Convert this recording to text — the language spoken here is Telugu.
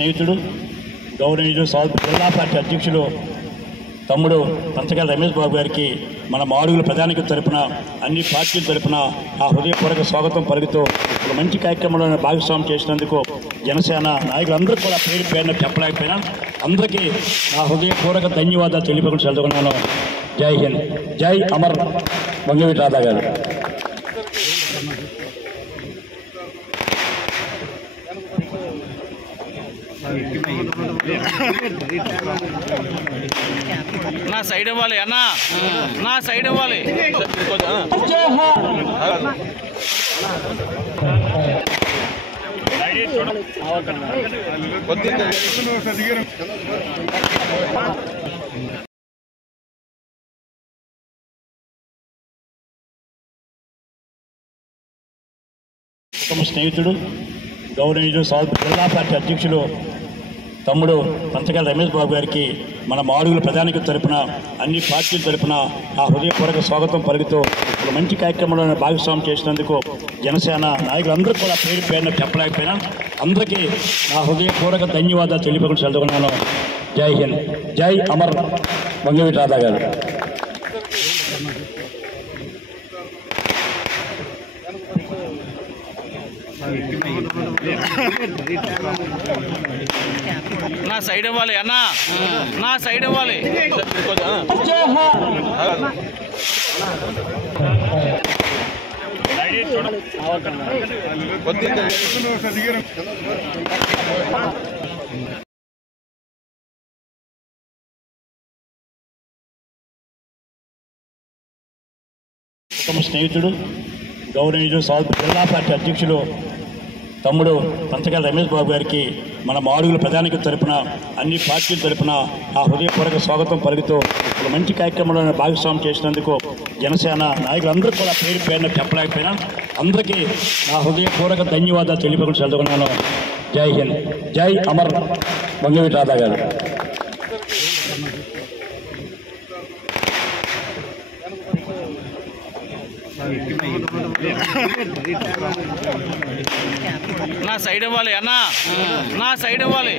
స్నేహితుడు గౌరవనీయులు జిల్లా పార్టీ అధ్యక్షులు తమ్ముడు పంచకాల రమేష్ బాబు గారికి మన మాడుగుల ప్రధానిక తరపున అన్ని పార్టీల తరపున ఆ హృదయపూర్వక స్వాగతం పలుకుతూ ఒక మంచి కార్యక్రమంలో భాగస్వామ్యం చేసినందుకు జనసేన నాయకులందరూ కూడా పేరు పేరున చెప్పలేకపోయినా అందరికీ నా హృదయపూర్వక ధన్యవాదాలు తెలియకుండా చదువుకున్నాను. జై హింద్, జై అమర్ వంగవీటి రాధా గారు. నా సైడ్ ఇవ్వాలి అన్నా, నా సైడ్ ఇవ్వాలి. స్నేహితుడు గౌరవనీయులు జిల్లా పార్టీ అధ్యక్షులు తమ్ముడు పంచకాల రమేష్ బాబు గారికి మన మాడుగుల ప్రధానిక తరపున అన్ని పార్టీల తరపున ఆ హృదయపూర్వక స్వాగతం పలుకుతూ ఒక మంచి కార్యక్రమంలో భాగస్వామ్యం చేసినందుకు జనసేన నాయకులందరూ కూడా పేరు పేరున చెప్పలేకపోయినా అందరికీ నా హృదయపూర్వక ధన్యవాదాలు తెలియకుండా చదువుకున్నాను. జై హింద్, జై అమర్ వంగవీటి రాధా గారు. నా సైడ్ ఇవ్వాలి అన్నా, నా సైడ్ ఇవ్వాలి. స్నేహితుడు గౌరవనీయులు జిల్లా పార్టీ అధ్యక్షులు తమ్ముడు పంచకాల రమేష్ బాబు గారికి మన మాడుగుల ప్రధానిక తరపున అన్ని పార్టీల తరపున ఆ హృదయపూర్వక స్వాగతం పలుకుతూ ఒక మంచి కార్యక్రమంలో భాగస్వామ్యం చేసినందుకు జనసేన నాయకులందరూ కూడా పేరు పేరున చెప్పలేకపోయినా అందరికీ నా హృదయపూర్వక ధన్యవాదాలు తెలియకుండా చదువుకున్నాను. జై హింద్, జై అమర్ వంగవీటి రాధా గారు. నా సైడ్ ఇవ్వాలి అన్నా, నా సైడ్ ఇవ్వాలి.